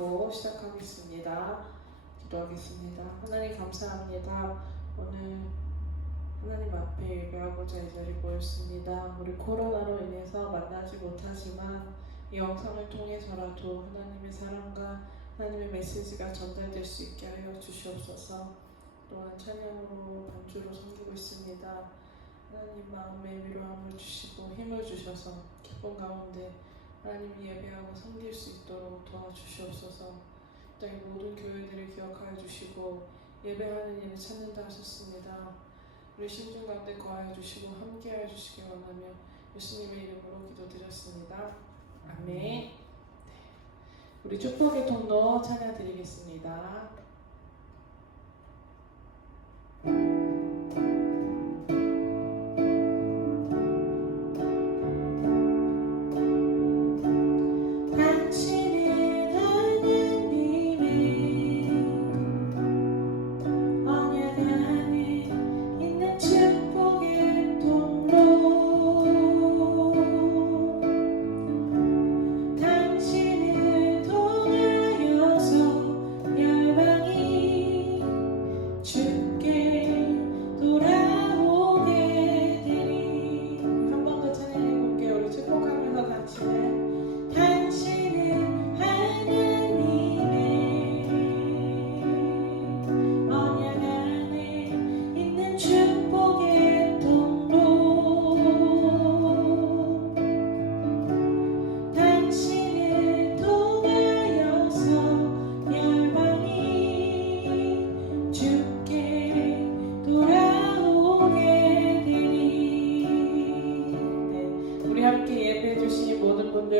기도하고 시작하겠습니다. 기도하겠습니다. 하나님 감사합니다. 오늘 하나님 앞에 예배하고자 이 자리에 모였습니다. 우리 코로나로 인해서 만나지 못하지만 이 영상을 통해서라도 하나님의 사랑과 하나님의 메시지가 전달될 수 있게 하여 주시옵소서. 또한 찬양으로 반주로 섬기고 있습니다. 하나님 마음에 위로함을 주시고 힘을 주셔서 기쁨 가운데 하나님 예배하고 섬길 수 있도록 도와주시옵소서. 또한 모든 교회들을 기억하여 주시고 예배하는 일을 찾는다 하셨습니다. 우리 심중 가운데 거하여 주시고 함께하여 주시기 원하며 예수님의 이름으로 기도드렸습니다. 아멘. 네. 우리 축복의 통로 찬양 드리겠습니다.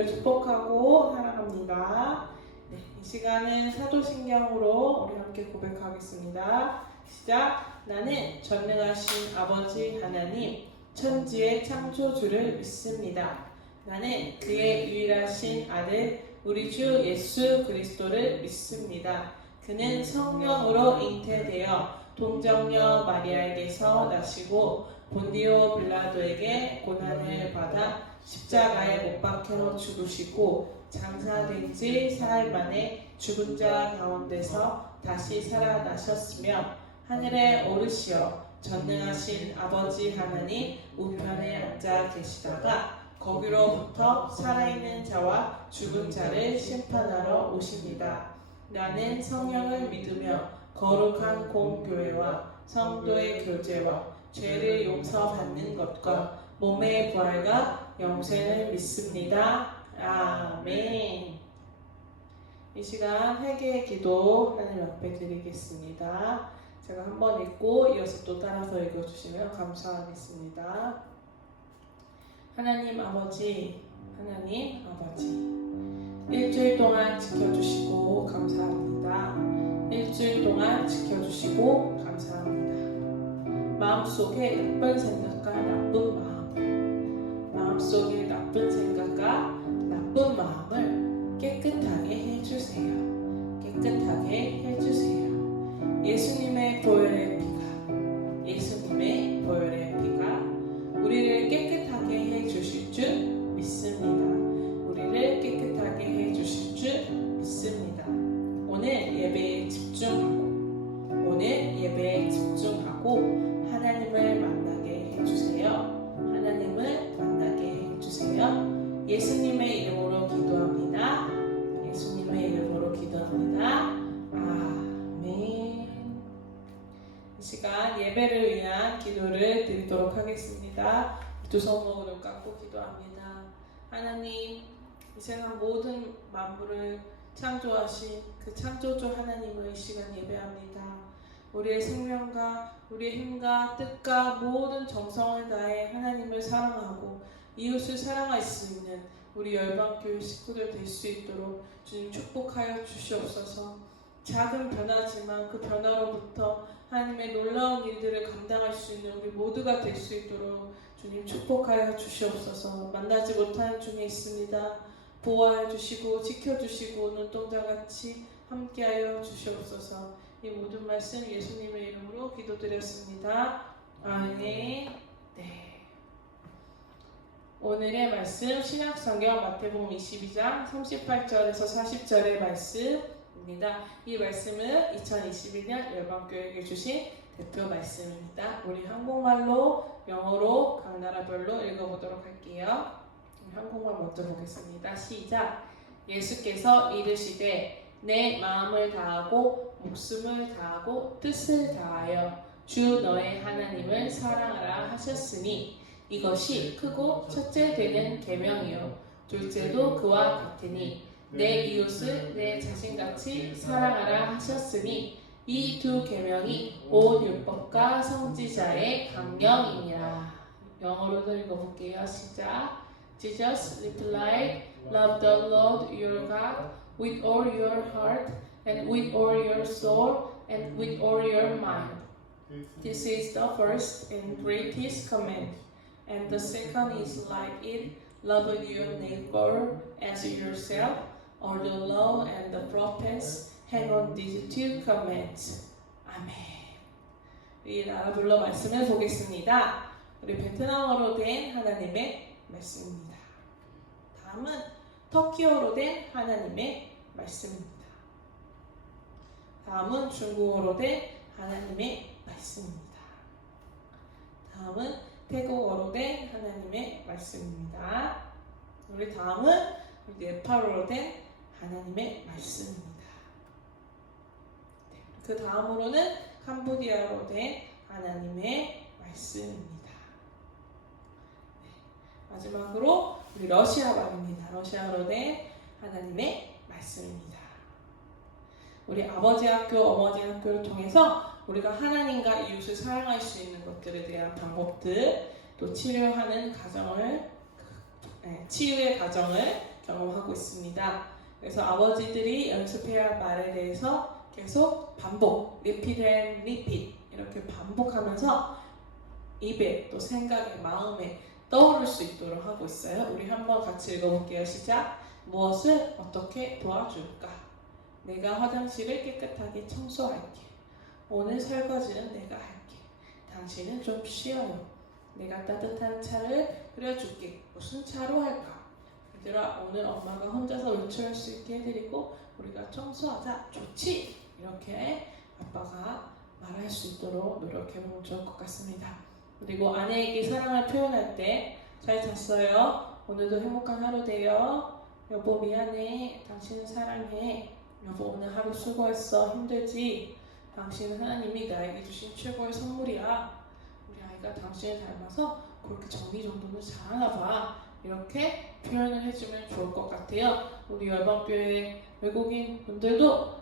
축복하고 사랑합니다. 네, 이 시간은 사도신경으로 우리 함께 고백하겠습니다. 시작. 나는 전능하신 아버지 하나님 천지의 창조주를 믿습니다. 나는 그의 유일하신 아들 우리 주 예수 그리스도를 믿습니다. 그는 성령으로 잉태되어 동정녀 마리아에게서 나시고 본디오 빌라도에게 고난을 받아 십자가에 못 박혀 죽으시고 장사된 지 사흘 만에 죽은 자 가운데서 다시 살아나셨으며 하늘에 오르시어 전능하신 아버지 하나님 우편에 앉아 계시다가 거기로부터 살아있는 자와 죽은 자를 심판하러 오십니다. 나는 성령을 믿으며 거룩한 공교회와 성도의 교제와 죄를 용서받는 것과 몸의 부활과 영생을 믿습니다. 아멘. 이 시간 회개의 기도 하나님 앞에 드리겠습니다. 제가 한번 읽고 이어서 또 따라서 읽어주시면 감사하겠습니다. 하나님 아버지, 일주일 동안 지켜주시고 감사합니다. 일주일 동안 지켜주시고 감사합니다. 마음속에 나쁜 생각과 마음속에 나쁜 생각과 나쁜 마음을 깨끗하게 해주세요. 깨끗하게 해주세요. 예수님의 보혈의 피가 우리를 깨끗하게 해주실 줄 믿습니다. 우리를 깨끗하게 해주실 줄 믿습니다. 오늘 예배에 집중하고 하나님을 만나게 해주세요. 예수님의 이름으로 기도합니다. 아멘. 이 시간 예배를 위한 기도를 드리도록 하겠습니다. 두 손 무릎 꿇고 기도합니다. 하나님, 이 세상 모든 만물을 창조하신 그 창조주 하나님을 이 시간 예배합니다. 우리의 생명과 우리의 힘과 뜻과 모든 정성을 다해 하나님을 사랑하고 이웃을 사랑할 수 있는 우리 열방교회 식구들 될 수 있도록 주님 축복하여 주시옵소서. 작은 변화지만 그 변화로부터 하나님의 놀라운 일들을 감당할 수 있는 우리 모두가 될 수 있도록 주님 축복하여 주시옵소서. 만나지 못하는 중에 있습니다. 보호하여 주시고 지켜주시고 눈동자같이 함께하여 주시옵소서. 이 모든 말씀 예수님의 이름으로 기도드렸습니다. 아멘. 네. 오늘의 말씀 신약성경 마태복음 22장 38절에서 40절의 말씀입니다. 이 말씀은 2021년 열방교회에게 주신 대표 말씀입니다. 우리 한국말로 영어로 각 나라별로 읽어보도록 할게요. 한국말 먼저 보겠습니다. 시작. 예수께서 이르시되 내 마음을 다하고 목숨을 다하고 뜻을 다하여 주 너의 하나님을 사랑하라 하셨으니 이것이 크고 첫째 되는 계명이요 둘째도 그와 같으니 내 이웃을 내 자신같이 사랑하라 하셨으니 이 두 계명이 온 율법과 선지자의 강령이니라. 영어로도 읽어볼게요. 시작. Jesus replied, Love the Lord your God with all your heart and with all your soul and with all your mind. This is the first and greatest command. And the second is like it, love your neighbor as yourself. All the law and the prophets hang on these two commands. 아멘. 이 나라별로 말씀을 보겠습니다. 우리 베트남어로 된 하나님의 말씀입니다. 다음은 터키어로 된 하나님의 말씀입니다. 다음은 중국어로 된 하나님의 말씀입니다. 다음은 태국어로 된 하나님의 말씀입니다. 우리 다음은 네팔어로 된 하나님의 말씀입니다. 그 다음으로는 캄보디아로 된 하나님의 말씀입니다. 마지막으로 우리 러시아말입니다. 러시아어로 된 하나님의 말씀입니다. 우리 아버지 학교, 어머니 학교를 통해서 우리가 하나님과 이웃을 사랑할 수 있는 것들에 대한 방법들, 또 치유의 과정을 경험하고 있습니다. 그래서 아버지들이 연습해야 할 말에 대해서 계속 반복, repeat and repeat 이렇게 반복하면서 입에 또 생각에, 마음에 떠오를 수 있도록 하고 있어요. 우리 한번 같이 읽어볼게요. 시작. 무엇을 어떻게 도와줄까? 내가 화장실을 깨끗하게 청소할게. 오늘 설거지는 내가 할게. 당신은 좀 쉬어요. 내가 따뜻한 차를 끓여줄게. 무슨 차로 할까? 얘들아, 오늘 엄마가 혼자서 외출할 수 있게 해드리고 우리가 청소하자. 좋지? 이렇게 아빠가 말할 수 있도록 노력해보면 좋을 것 같습니다. 그리고 아내에게 사랑을 표현할 때 잘 잤어요. 오늘도 행복한 하루 되요. 여보 미안해. 당신은 사랑해. 여보 오늘 하루 수고했어. 힘들지? 당신은 하나님이 나에게 주신 최고의 선물이야. 우리 아이가 당신을 닮아서 그렇게 정리정돈을 잘하나 봐. 이렇게 표현을 해주면 좋을 것 같아요. 우리 열방교회 외국인 분들도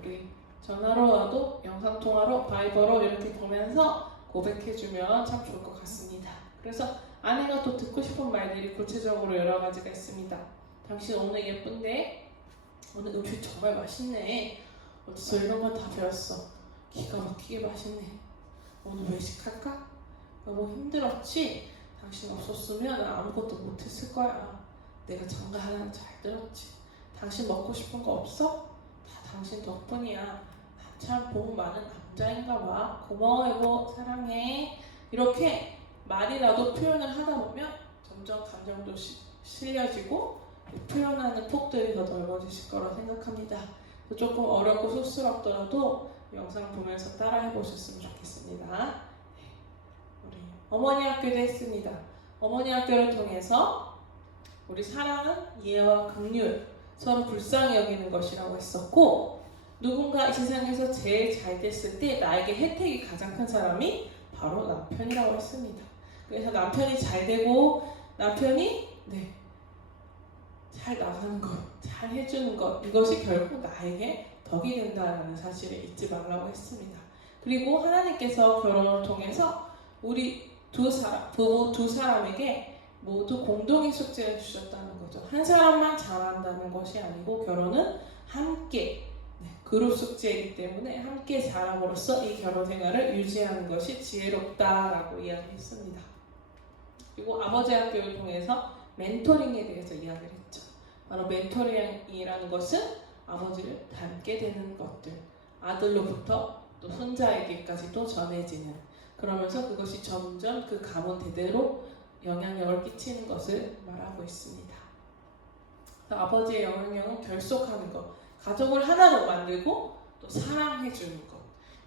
우리 전화로라도 영상통화로 바이버로 이렇게 보면서 고백해주면 참 좋을 것 같습니다. 그래서 아내가 또 듣고 싶은 말들이 구체적으로 여러 가지가 있습니다. 당신 오늘 예쁜데? 오늘 음식 정말 맛있네. 어디서 이런 걸 다 배웠어. 기가 막히게 맛있네. 오늘 외식할까? 너무 힘들었지? 당신 없었으면 나 아무것도 못했을 거야. 내가 장가 하나 잘 들었지. 당신 먹고 싶은 거 없어? 다 당신 덕분이야. 참 복 많은 남자인가 봐. 고마워 여보. 사랑해. 이렇게 말이라도 표현을 하다 보면 점점 감정도 실려지고 표현하는 폭들이 더 넓어지실 거라 생각합니다. 조금 어렵고 쑥스럽더라도 영상 보면서 따라해 보셨으면 좋겠습니다. 우리 어머니 학교도 했습니다. 어머니 학교를 통해서 우리 사랑은 이해와 긍휼, 서로 불쌍히 여기는 것이라고 했었고, 누군가 이 세상에서 제일 잘 됐을 때 나에게 혜택이 가장 큰 사람이 바로 남편이라고 했습니다. 그래서 남편이 잘 되고 남편이 잘 나가는 것, 잘 해주는 것, 이것이 결국 나에게 덕이 된다는 사실을 잊지 말라고 했습니다. 그리고 하나님께서 결혼을 통해서 우리 부부 두 사람에게 모두 공동의 숙제를 주셨다는 거죠. 한 사람만 잘한다는 것이 아니고 결혼은 함께 그룹 숙제이기 때문에 함께 자람으로써 이 결혼 생활을 유지하는 것이 지혜롭다라고 이야기했습니다. 그리고 아버지 학교를 통해서 멘토링에 대해서 이야기를 했죠. 바로 멘토링이라는 것은 아버지를 닮게 되는 것들, 아들로부터 또 손자에게까지도 전해지는, 그러면서 그것이 점점 그 가문 대대로 영향력을 끼치는 것을 말하고 있습니다. 아버지의 영향력은 결속하는 것, 가족을 하나로 만들고 또 사랑해주는 것,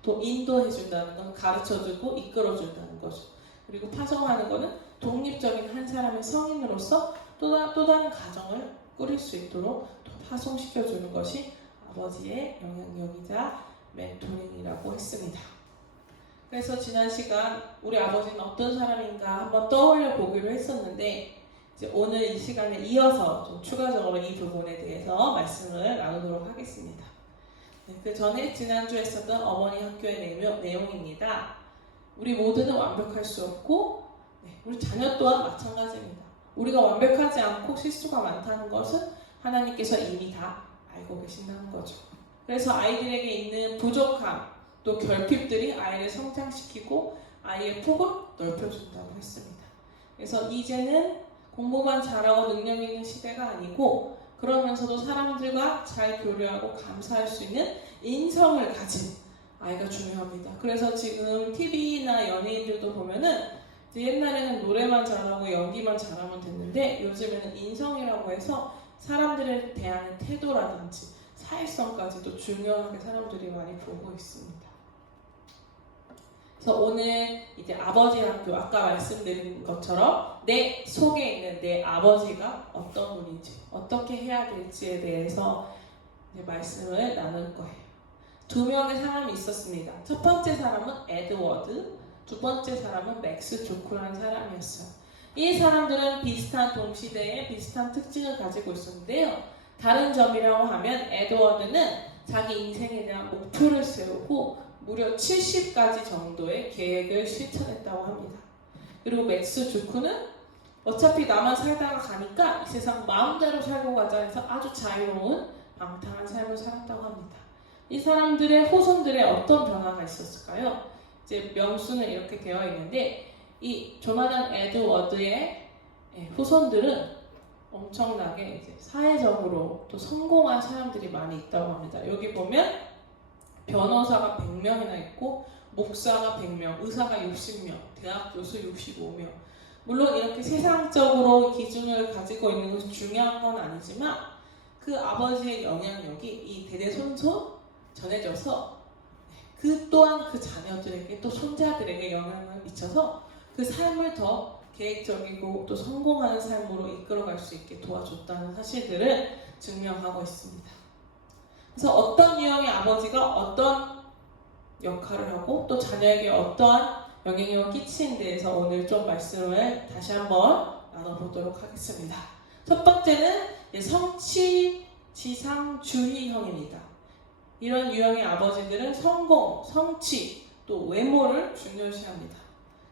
또 인도해준다는 건 가르쳐주고 이끌어준다는 거죠. 그리고 파송하는 것은 독립적인 한 사람의 성인으로서 또 다른 가정을 꾸릴 수 있도록 또 파송시켜주는 것이 아버지의 영향력이자 멘토링이라고 했습니다. 그래서 지난 시간 우리 아버지는 어떤 사람인가 한번 떠올려 보기로 했었는데 이제 오늘 이 시간에 이어서 좀 추가적으로 이 부분에 대해서 말씀을 나누도록 하겠습니다. 그 전에 지난주에 했었던 어머니 학교의 내용입니다. 우리 모두는 완벽할 수 없고 우리 자녀 또한 마찬가지입니다. 우리가 완벽하지 않고 실수가 많다는 것은 하나님께서 이미 다 알고 계신다는 거죠. 그래서 아이들에게 있는 부족함 또 결핍들이 아이를 성장시키고 아이의 폭을 넓혀준다고 했습니다. 그래서 이제는 공부만 잘하고 능력 있는 시대가 아니고 그러면서도 사람들과 잘 교류하고 감사할 수 있는 인성을 가진 아이가 중요합니다. 그래서 지금 TV나 연예인들도 보면은 옛날에는 노래만 잘하고 연기만 잘하면 됐는데 요즘에는 인성이라고 해서 사람들을 대하는 태도라든지 사회성까지도 중요하게 사람들이 많이 보고 있습니다. 그래서 오늘 이제 아버지 학교 아까 말씀드린 것처럼 내 속에 있는 내 아버지가 어떤 분인지 어떻게 해야 될지에 대해서 이제 말씀을 나눌 거예요. 두 명의 사람이 있었습니다. 첫 번째 사람은 에드워드, 두 번째 사람은 맥스 조크라는 사람이었어요. 이 사람들은 비슷한 동시대에 비슷한 특징을 가지고 있었는데요. 다른 점이라고 하면 에드워드는 자기 인생에 대한 목표를 세우고 무려 70가지 정도의 계획을 실천했다고 합니다. 그리고 맥스 조크는 어차피 나만 살다가 가니까 이 세상 마음대로 살고 가자 해서 아주 자유로운 방탕한 삶을 살았다고 합니다. 이 사람들의 후손들의 어떤 변화가 있었을까요? 이제 명수는 이렇게 되어 있는데 이 조나단 에드워드의 후손들은 엄청나게 이제 사회적으로 또 성공한 사람들이 많이 있다고 합니다. 여기 보면 변호사가 100명이나 있고 목사가 100명, 의사가 60명, 대학 교수 65명. 물론 이렇게 세상적으로 기준을 가지고 있는 것이 중요한 건 아니지만 그 아버지의 영향력이 이 대대손손 전해져서 그 또한 그 자녀들에게 또 손자들에게 영향을 미쳐서 그 삶을 더 계획적이고 또 성공하는 삶으로 이끌어갈 수 있게 도와줬다는 사실들을 증명하고 있습니다. 그래서 어떤 유형의 아버지가 어떤 역할을 하고 또 자녀에게 어떠한 영향력을 끼치는 데에서 오늘 좀 말씀을 다시 한번 나눠보도록 하겠습니다. 첫 번째는 성취지상주의형입니다. 이런 유형의 아버지들은 성공, 성취, 또 외모를 중요시합니다.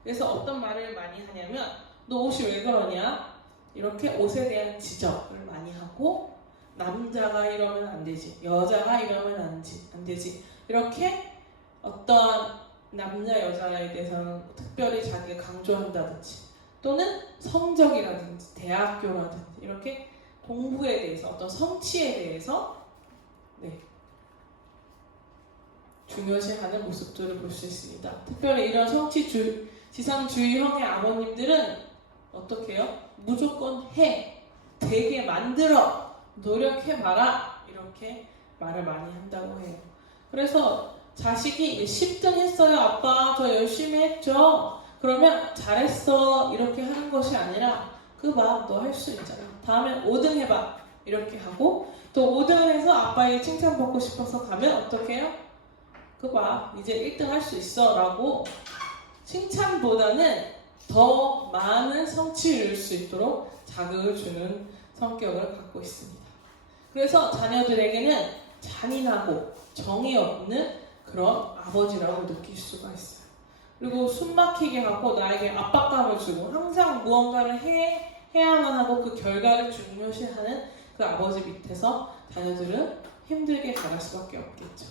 그래서 어떤 말을 많이 하냐면 너 옷이 왜 그러냐? 이렇게 옷에 대한 지적을 많이 하고 남자가 이러면 안 되지, 여자가 이러면 안 되지 이렇게 어떠한 남자, 여자에 대해서는 특별히 자기가 강조한다든지 또는 성적이라든지 대학교라든지 이렇게 공부에 대해서 어떤 성취에 대해서 중요시하는 모습들을 볼 수 있습니다. 특별히 이런 성취지상주의형의 아버님들은 어떻게 해요? 무조건 해, 되게 만들어, 노력해봐라 이렇게 말을 많이 한다고 해요. 그래서 자식이 10등 했어요 아빠 저 열심히 했죠 그러면 잘했어 이렇게 하는 것이 아니라 그 봐 너 할 수 있잖아 다음에 5등 해봐 이렇게 하고 또 5등을 해서 아빠에게 칭찬받고 싶어서 가면 어떻게 해요? 그 봐 이제 1등 할 수 있어 라고 칭찬보다는 더 많은 성취를 이룰 수 있도록 자극을 주는 성격을 갖고 있습니다. 그래서 자녀들에게는 잔인하고 정이 없는 그런 아버지라고 느낄 수가 있어요. 그리고 숨막히게 하고 나에게 압박감을 주고 항상 무언가를 해야만 하고 그 결과를 중요시하는 그 아버지 밑에서 자녀들은 힘들게 자랄 수밖에 없겠죠.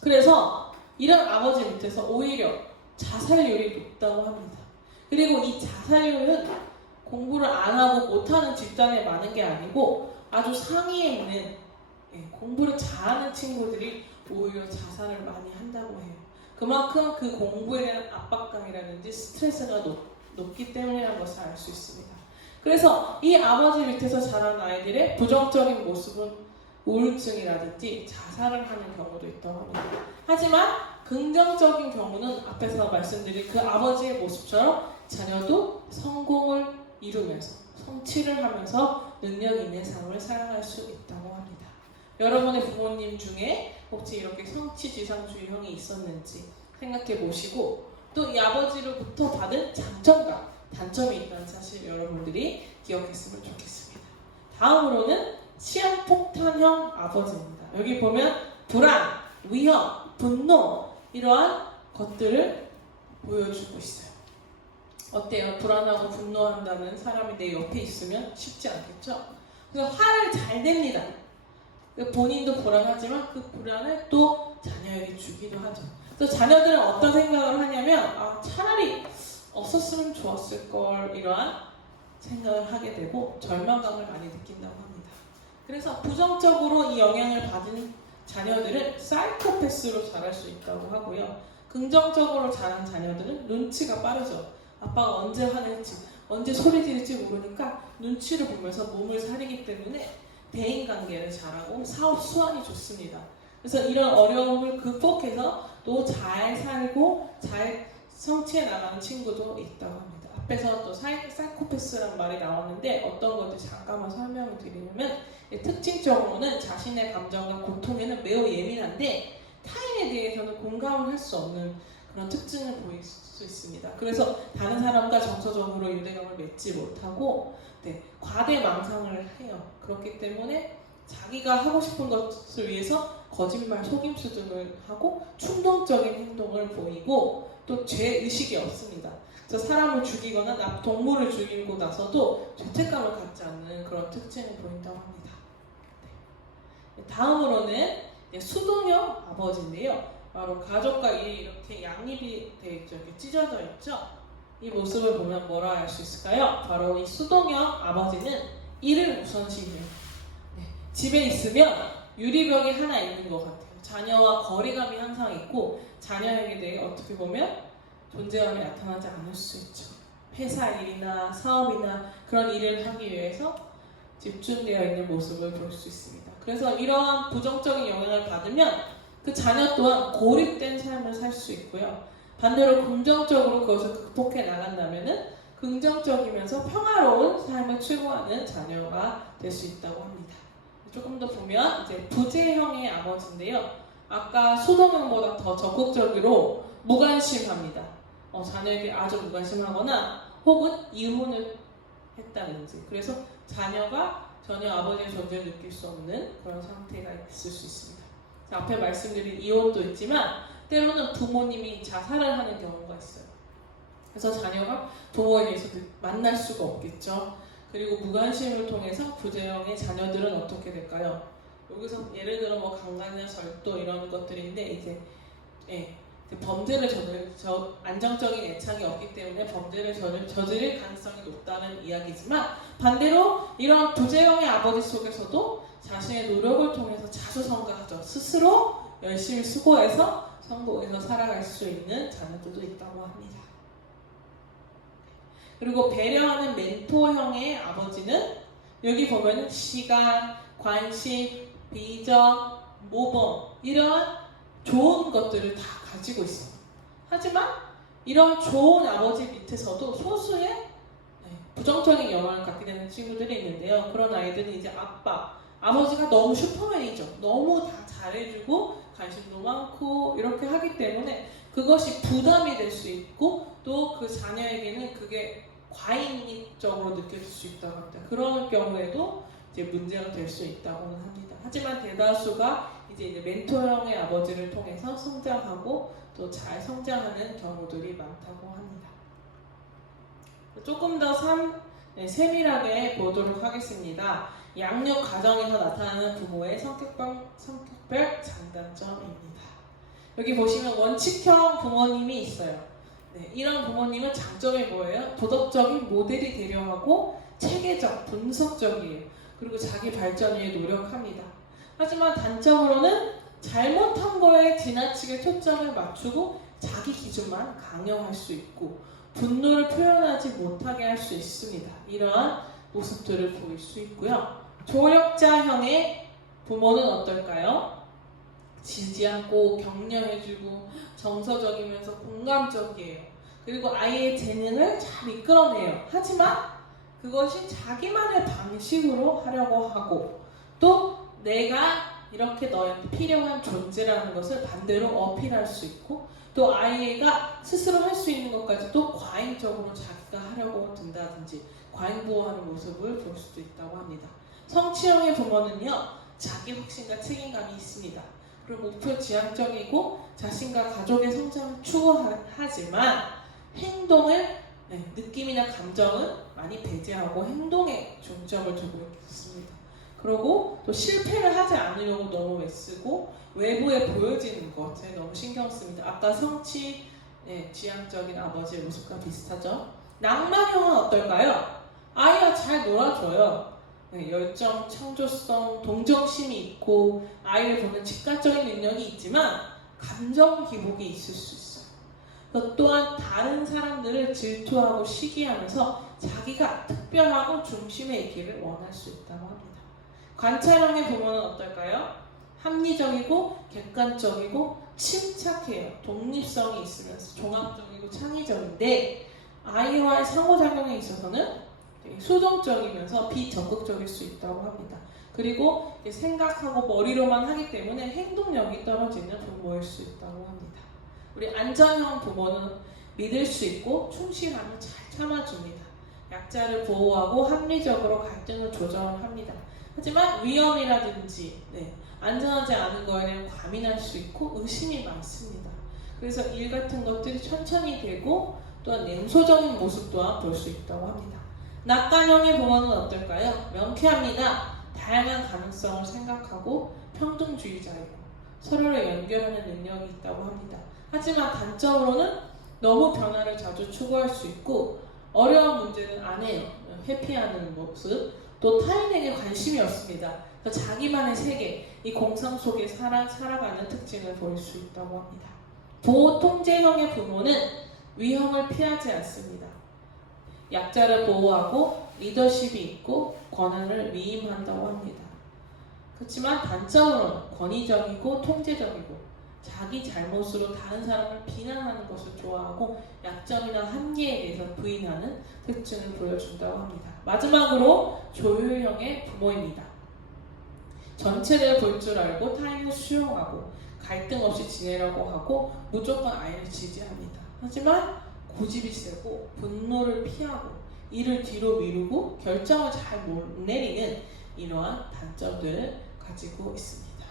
그래서 이런 아버지 밑에서 오히려 자살률이 높다고 합니다. 그리고 이 자살률은 공부를 안 하고 못하는 집단에 많은 게 아니고 아주 상위에 있는 공부를 잘하는 친구들이 오히려 자살을 많이 한다고 해요. 그만큼 그 공부에 대한 압박감이라든지 스트레스가 높기 때문이라는 것을 알 수 있습니다. 그래서 이 아버지 밑에서 자란 아이들의 부정적인 모습은 우울증이라든지 자살을 하는 경우도 있다고 합니다. 하지만 긍정적인 경우는 앞에서 말씀드린 그 아버지의 모습처럼 자녀도 성공을 이루면서 성취를 하면서 능력 있는 삶을 살아갈 수 있다고 합니다. 여러분의 부모님 중에 혹시 이렇게 성취지상주의형이 있었는지 생각해 보시고 또 이 아버지로부터 받은 장점과 단점이 있다는 사실 여러분들이 기억했으면 좋겠습니다. 다음으로는 시한폭탄형 아버지입니다. 여기 보면 불안, 위험, 분노 이러한 것들을 보여주고 있어요. 어때요? 불안하고 분노한다는 사람이 내 옆에 있으면 쉽지 않겠죠? 그래서 화를 잘 냅니다. 본인도 불안하지만 그 불안을 또 자녀에게 주기도 하죠. 그래서 자녀들은 어떤 생각을 하냐면 차라리 없었으면 좋았을 걸 이러한 생각을 하게 되고 절망감을 많이 느낀다고 합니다. 그래서 부정적으로 이 영향을 받은 자녀들은 사이코패스로 자랄 수 있다고 하고요. 긍정적으로 자란 자녀들은 눈치가 빠르죠. 아빠가 언제 화낼지 언제 소리 지를지 모르니까 눈치를 보면서 몸을 사리기 때문에 대인관계를 잘하고 사업 수완이 좋습니다. 그래서 이런 어려움을 극복해서 또 잘 살고 잘 성취해 나가는 친구도 있다고 합니다. 앞에서 또 사이코패스라는 말이 나왔는데 어떤 건지 잠깐만 설명을 드리려면 특징적으로는 자신의 감정과 고통에는 매우 예민한데 타인에 대해서는 공감을 할 수 없는 그런 특징을 보일 수 있습니다. 그래서 다른 사람과 정서적으로 유대감을 맺지 못하고 과대 망상을 해요. 그렇기 때문에 자기가 하고 싶은 것을 위해서 거짓말, 속임수 등을 하고 충동적인 행동을 보이고 또 죄의식이 없습니다. 그래서 사람을 죽이거나 동물을 죽이고 나서도 죄책감을 갖지 않는 그런 특징을 보인다고 합니다. 다음으로는 수동형 아버지인데요. 바로 가족과 일이 이렇게 양립이 되어 있죠. 이렇게 찢어져 있죠. 이 모습을 보면 뭐라 할 수 있을까요? 바로 이 수동형 아버지는 일을 우선시해요. 집에 있으면 유리벽이 하나 있는 것 같아요. 자녀와 거리감이 항상 있고 자녀에게 대해 어떻게 보면 존재감이 나타나지 않을 수 있죠. 회사 일이나 사업이나 그런 일을 하기 위해서 집중되어 있는 모습을 볼 수 있습니다. 그래서 이러한 부정적인 영향을 받으면 그 자녀 또한 고립된 삶을 살 수 있고요. 반대로 긍정적으로 그것을 극복해 나간다면은 긍정적이면서 평화로운 삶을 추구하는 자녀가 될 수 있다고 합니다. 조금 더 보면 이제 부재형의 아버지인데요. 아까 수동형보다 더 적극적으로 무관심합니다. 자녀에게 아주 무관심하거나 혹은 이혼을 했다든지 그래서 자녀가 전혀 아버지의 존재를 느낄 수 없는 그런 상태가 있을 수 있습니다. 자, 앞에 말씀드린 이혼도 있지만 때로는 부모님이 자살을 하는 경우가 있어요. 그래서 자녀가 부모에 대해서 만날 수가 없겠죠. 그리고 무관심을 통해서 부재형의 자녀들은 어떻게 될까요? 여기서 예를 들어 뭐 강간이나 절도 이런 것들인데 이제 범죄를 안정적인 애착이 없기 때문에 범죄를 저지를 가능성이 높다는 이야기지만 반대로 이런 부재형의 아버지 속에서도 자신의 노력을 통해서 자수성가하죠. 스스로 열심히 수고해서 성공해서 살아갈 수 있는 자녀들도 있다고 합니다. 그리고 배려하는 멘토형의 아버지는 여기 보면 시간, 관심, 비전, 모범 이러한 좋은 것들을 다 가지고 있어요. 하지만 이런 좋은 아버지 밑에서도 소수의 부정적인 영향을 갖게 되는 친구들이 있는데요. 그런 아이들은 이제 아버지가 너무 슈퍼맨이죠. 너무 다 잘해주고 관심도 많고 이렇게 하기 때문에 그것이 부담이 될 수 있고 또 그 자녀에게는 그게 과잉적으로 느껴질 수 있다고 합니다. 그런 경우에도 이제 문제가 될 수 있다고는 합니다. 하지만 대다수가 이제 멘토형의 아버지를 통해서 성장하고 또 잘 성장하는 경우들이 많다고 합니다. 조금 더 세밀하게 보도록 하겠습니다. 양육 과정에서 나타나는 부모의 성격별 장단점입니다. 여기 보시면 원칙형 부모님이 있어요. 이런 부모님은 장점이 뭐예요? 도덕적인 모델이 되려 하고 체계적, 분석적이에요. 그리고 자기 발전 위해 노력합니다. 하지만 단점으로는 잘못한 거에 지나치게 초점을 맞추고 자기 기준만 강요할 수 있고 분노를 표현하지 못하게 할 수 있습니다. 이러한 모습들을 보일 수 있고요. 조력자형의 부모는 어떨까요? 지지 않고 격려해주고 정서적이면서 공감적이에요. 그리고 아이의 재능을 잘 이끌어내요. 하지만 그것이 자기만의 방식으로 하려고 하고 또 내가 이렇게 너한테 필요한 존재라는 것을 반대로 어필할 수 있고 또 아이가 스스로 할 수 있는 것까지도 과잉적으로 자기가 하려고 든다든지 과잉보호하는 모습을 볼 수도 있다고 합니다. 성취형의 부모는요, 자기 확신과 책임감이 있습니다. 그리고 목표 지향적이고 자신과 가족의 성장을 추구하지만 행동을 느낌이나 감정은 많이 배제하고 행동에 중점을 두고 있습니다. 그리고 또 실패를 하지 않으려고 너무 애쓰고 외부에 보여지는 것에 너무 신경 씁니다. 아까 성취 지향적인 아버지의 모습과 비슷하죠. 낭만형은 어떨까요? 아이가 잘 놀아줘요. 열정, 창조성, 동정심이 있고 아이를 보는 직관적인 능력이 있지만 감정 기복이 있을 수 있어요. 또한 다른 사람들을 질투하고 시기하면서 자기가 특별하고 중심에 있기를 원할 수 있다고 합니다. 관찰형의 부모는 어떨까요? 합리적이고 객관적이고 침착해요. 독립성이 있으면서 종합적이고 창의적인데 아이와의 상호작용에 있어서는 수동적이면서 비적극적일 수 있다고 합니다. 그리고 생각하고 머리로만 하기 때문에 행동력이 떨어지는 부모일 수 있다고 합니다. 우리 안전형 부모는 믿을 수 있고 충실함을 잘 참아줍니다. 약자를 보호하고 합리적으로 갈등을 조정합니다. 하지만 위험이라든지 안전하지 않은 거에 대한 과민할 수 있고 의심이 많습니다. 그래서 일 같은 것들이 천천히 되고 또한 냉소적인 모습 또한 볼 수 있다고 합니다. 낙관형의 부모는 어떨까요? 명쾌합니다. 다양한 가능성을 생각하고 평등주의자이고 서로를 연결하는 능력이 있다고 합니다. 하지만 단점으로는 너무 변화를 자주 추구할 수 있고 어려운 문제는 안 해요. 회피하는 모습, 또 타인에게 관심이 없습니다. 자기만의 세계, 이 공상 속에 살아가는 특징을 보일 수 있다고 합니다. 보호통제형의 부모는 위험을 피하지 않습니다. 약자를 보호하고 리더십이 있고 권한을 위임한다고 합니다. 그렇지만 단점은 권위적이고 통제적이고 자기 잘못으로 다른 사람을 비난하는 것을 좋아하고 약점이나 한계에 대해서 부인하는 특징을 보여준다고 합니다. 마지막으로 조율형의 부모입니다. 전체를 볼 줄 알고 타인을 수용하고 갈등 없이 지내려고 하고 무조건 아이를 지지합니다. 하지만 고집이 세고 분노를 피하고 일을 뒤로 미루고 결정을 잘 못 내리는 이러한 단점들을 가지고 있습니다.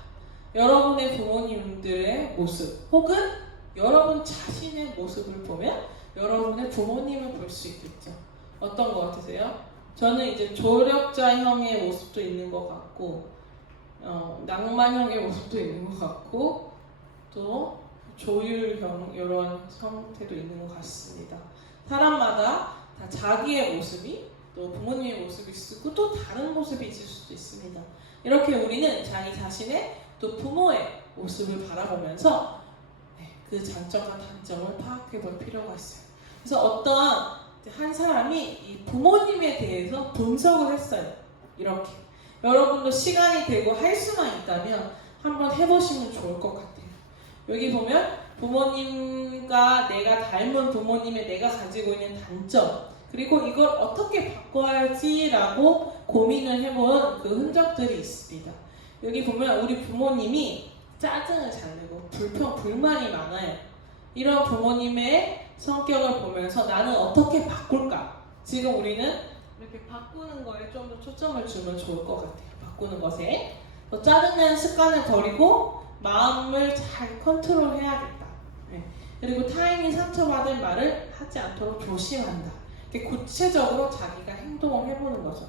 여러분의 부모님들의 모습 혹은 여러분 자신의 모습을 보면 여러분의 부모님을 볼 수 있겠죠. 어떤 것 같으세요? 저는 이제 조력자형의 모습도 있는 것 같고 낭만형의 모습도 있는 것 같고 또 조율형 이런 형태도 있는 것 같습니다. 사람마다 다 자기의 모습이 또 부모님의 모습이 있고 또 다른 모습이 있을 수도 있습니다. 이렇게 우리는 자기 자신의 또 부모의 모습을 바라보면서 그 장점과 단점을 파악해 볼 필요가 있어요. 그래서 어떠한 한 사람이 이 부모님에 대해서 분석을 했어요. 이렇게 여러분도 시간이 되고 할 수만 있다면 한번 해보시면 좋을 것 같아요. 여기 보면 부모님과 내가 닮은 부모님의 내가 가지고 있는 단점 그리고 이걸 어떻게 바꿔야지라고 고민을 해본 그 흔적들이 있습니다. 여기 보면 우리 부모님이 짜증을 잘 내고 불만이 많아요. 이런 부모님의 성격을 보면서 나는 어떻게 바꿀까? 지금 우리는 이렇게 바꾸는 거에 좀 더 초점을 주면 좋을 것 같아요. 바꾸는 것에 짜증내는 습관을 버리고 마음을 잘 컨트롤해야겠다. 그리고 타인이 상처받을 말을 하지 않도록 조심한다. 구체적으로 자기가 행동을 해보는 거죠.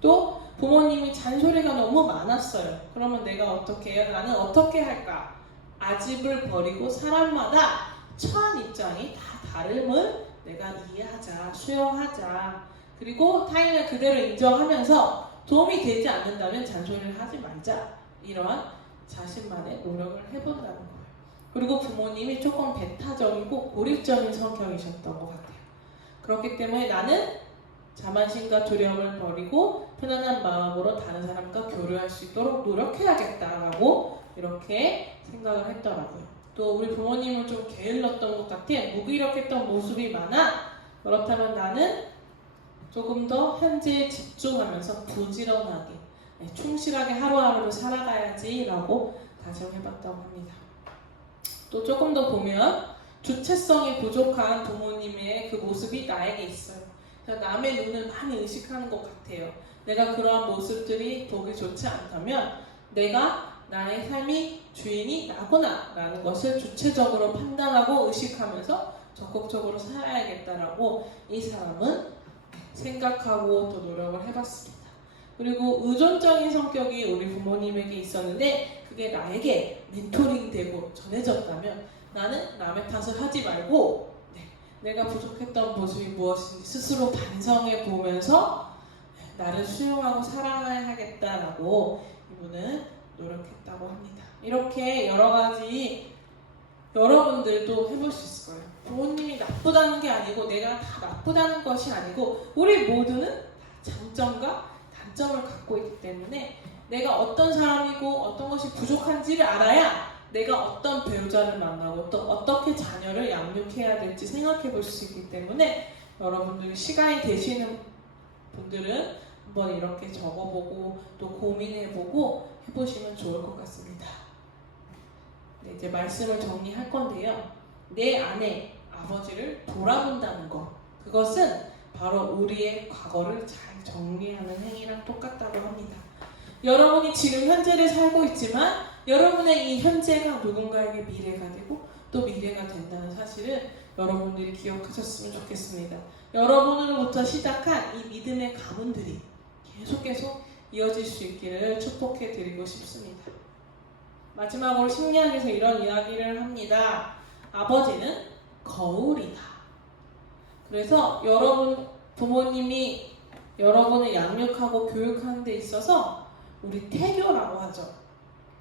또 부모님이 잔소리가 너무 많았어요. 그러면 내가 어떻게 해요? 나는 어떻게 할까? 아집을 버리고 사람마다 처한 입장이 다 다름을 내가 이해하자, 수용하자. 그리고 타인을 그대로 인정하면서 도움이 되지 않는다면 잔소리를 하지 말자. 이러한 자신만의 노력을 해본다는 거예요. 그리고 부모님이 조금 배타적이고 고립적인 성격이셨던 것 같아요. 그렇기 때문에 나는 자만심과 두려움을 버리고 편안한 마음으로 다른 사람과 교류할 수 있도록 노력해야겠다라고 이렇게 생각을 했더라고요. 또 우리 부모님은 좀 게을렀던 것 같아. 무기력했던 모습이 많아. 그렇다면 나는 조금 더 현재에 집중하면서 부지런하게 충실하게 하루하루를 살아가야지라고 다짐해봤다고 합니다. 또 조금 더 보면 주체성이 부족한 부모님의 그 모습이 나에게 있어요. 남의 눈을 많이 의식하는 것 같아요. 내가 그러한 모습들이 보기 좋지 않다면 내가 나의 삶이 주인이 나구나 라는 것을 주체적으로 판단하고 의식하면서 적극적으로 살아야겠다라고 이 사람은 생각하고 또 노력을 해봤습니다. 그리고 의존적인 성격이 우리 부모님에게 있었는데 그게 나에게 멘토링이 되고 전해졌다면 나는 남의 탓을 하지 말고 내가 부족했던 모습이 무엇인지 스스로 반성해 보면서 나를 수용하고 사랑해야겠다라고 이분은 노력했다고 합니다. 이렇게 여러 가지 여러분들도 해볼 수 있을 거예요. 부모님이 나쁘다는 게 아니고 내가 다 나쁘다는 것이 아니고 우리 모두는 다 장점과 단점을 갖고 있기 때문에 내가 어떤 사람이고 어떤 것이 부족한지를 알아야 내가 어떤 배우자를 만나고 또 어떻게 자녀를 양육해야 될지 생각해 볼 수 있기 때문에 여러분들이 시간이 되시는 분들은 한번 이렇게 적어보고 또 고민해보고 해보시면 좋을 것 같습니다. 네, 이제 말씀을 정리할 건데요. 내 안에 아버지를 돌아본다는 것, 그것은 바로 우리의 과거를 잘 정리하는 행위랑 똑같다고 합니다. 여러분이 지금 현재를 살고 있지만 여러분의 이 현재가 누군가에게 미래가 되고 또 미래가 된다는 사실을 여러분들이 기억하셨으면 좋겠습니다. 여러분으로부터 시작한 이 믿음의 가문들이 계속 이어질 수 있기를 축복해 드리고 싶습니다. 마지막으로 심리학에서 이런 이야기를 합니다. 아버지는 거울이다. 그래서 여러분 부모님이 여러분을 양육하고 교육하는 데 있어서 우리 태교라고 하죠.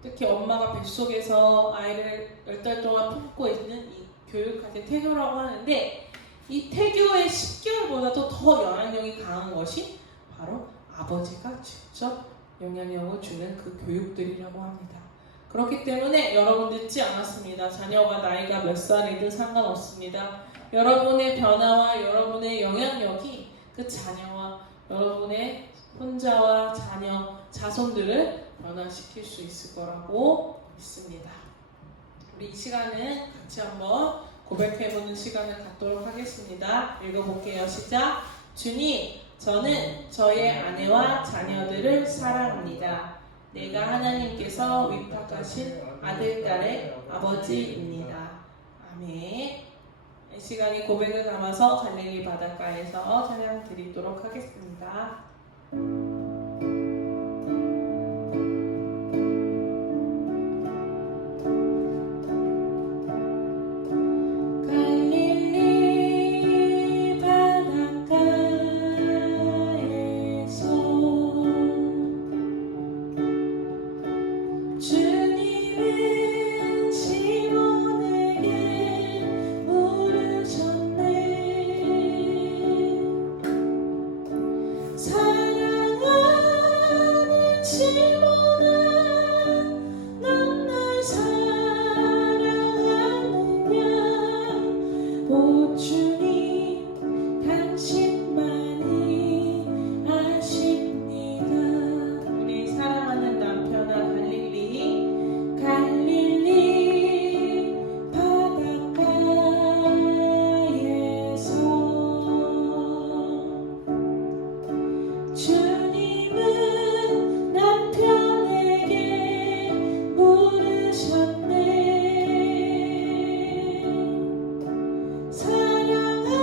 특히 엄마가 뱃속에서 아이를 10달 동안 품고 있는 이 교육할 때 태교라고 하는데 이 태교의 10개월보다도 더 영향력이 강한 것이 바로 아버지가 직접 영향력을 주는 그 교육들이라고 합니다. 그렇기 때문에 여러분 늦지 않았습니다. 자녀가 나이가 몇 살이든 상관없습니다. 여러분의 변화와 여러분의 영향력이 그 자녀와 여러분의 혼자와 자녀, 자손들을 변화시킬 수 있을 거라고 믿습니다. 우리 이 시간은 같이 한번 고백해보는 시간을 갖도록 하겠습니다. 읽어볼게요. 시작! 주님, 저는 저의 아내와 자녀들을 사랑합니다. 내가 하나님께서 위탁하신 아들, 딸의 아버지입니다. 아멘. 이 시간이 고백을 담아서 갈릴리 바닷가에서 찬양 드리도록 하겠습니다. 사랑하는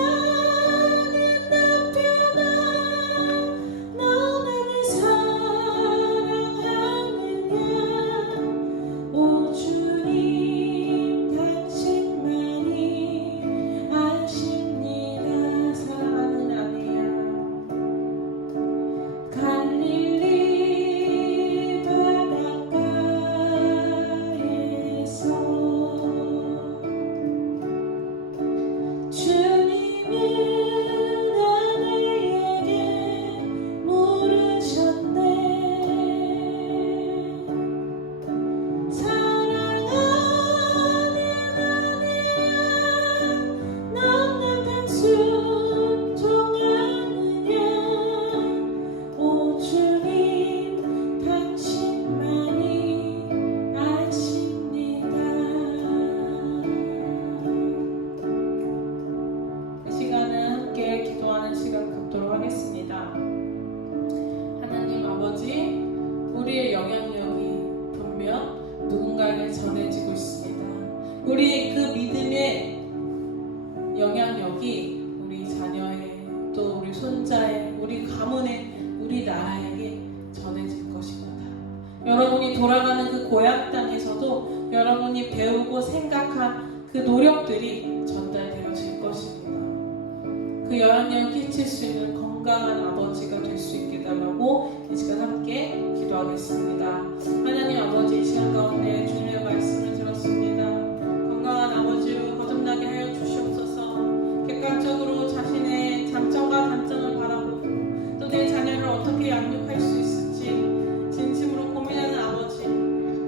하겠습니다. 하나님 아버지, 우리의 영향력이 분명 누군가에게 전해지고 있습니다. 우리의 그 믿음의 영향력이 우리 자녀의, 또 우리 손자의, 우리 가문의, 우리 나라에게 전해질 것입니다. 여러분이 돌아가는 그 고향 땅에서도 여러분이 배우고 생각한 그 노력들이 전달되어질 것입니다. 그 영향력을 끼칠 수 있는 건강한 아버지가 될 수 있게 달라고 이 시간 함께 기도하겠습니다. 하나님 아버지, 이 시간 가운데 주님의 말씀을 들었습니다. 건강한 아버지로 거듭나게 하여 주시옵소서. 객관적으로 자신의 장점과 단점을 바라보고 또 내 자녀를 어떻게 양육할 수 있을지 진심으로 고민하는 아버지,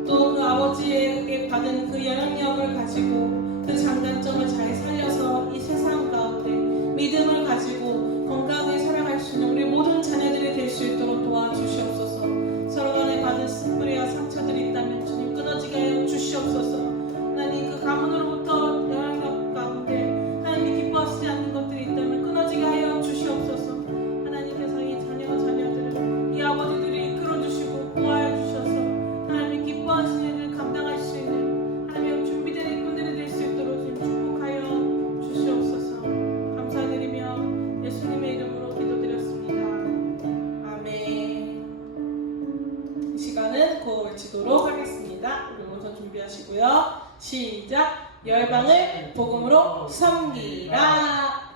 또 그 아버지에게 받은 그 영향력을 가지고 그 장단점을 잘 살려서 이 세상 가운데 믿음을 가지고 건강하게 살아갈 수 있는 우리 모든 자녀들이 될 수 있도록 도와주시옵소서. 서로 간에 받은 쓴뿌리와 상처들이 있다면 주님 끊어지게 하여 주시옵소서. 하나님 그 가문으로부터 영향력 가운데 하나님이 기뻐하시지 않는 것들이 있다면 끊어지게 하여 주시옵소서. 하나님께서 이 자녀들을, 이 아버지들을 이끌어주시고 보호하여 주셔서 하나님이 기뻐하시는 일을 감당할 수 있는 하나님의 준비된 일꾼들이 될 수 있도록 지금 축복하여 주시옵소서. 감사드리며 예수님의 이름으로 기도드렸습니다. 아멘. 이 시간은 구호 외치도록 하겠습니다. 우리 우선 준비하시고요. 시작! 열방을 복음으로 섬기라.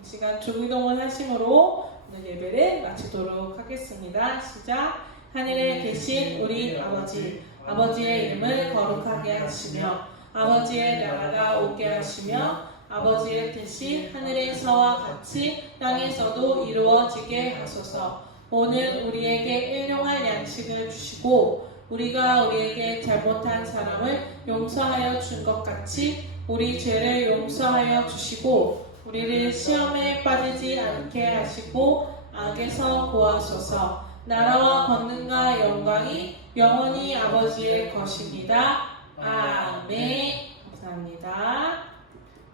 이 시간 주기도문 하심으로 오늘 예배를 마치도록 하겠습니다. 시작! 하늘에 계신 우리 아버지, 아버지의 이름을 거룩하게 하시며 아버지의 나라가 오게 하시며 아버지의 뜻이 하늘에서와 같이 땅에서도 이루어지게 하소서. 오늘 우리에게 일용할 양식을 주시고 우리가 우리에게 잘못한 사람을 용서하여 준 것 같이 우리 죄를 용서하여 주시고 우리를 시험에 빠지지 않게 하시고 악에서 구하소서. 나라와 권능과 영광이 영원히 아버지의 것입니다. 아멘. 감사합니다.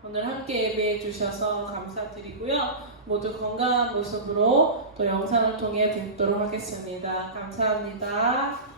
오늘 함께 예배해 주셔서 감사드리고요. 모두 건강한 모습으로 또 영상을 통해 뵙도록 하겠습니다. 감사합니다.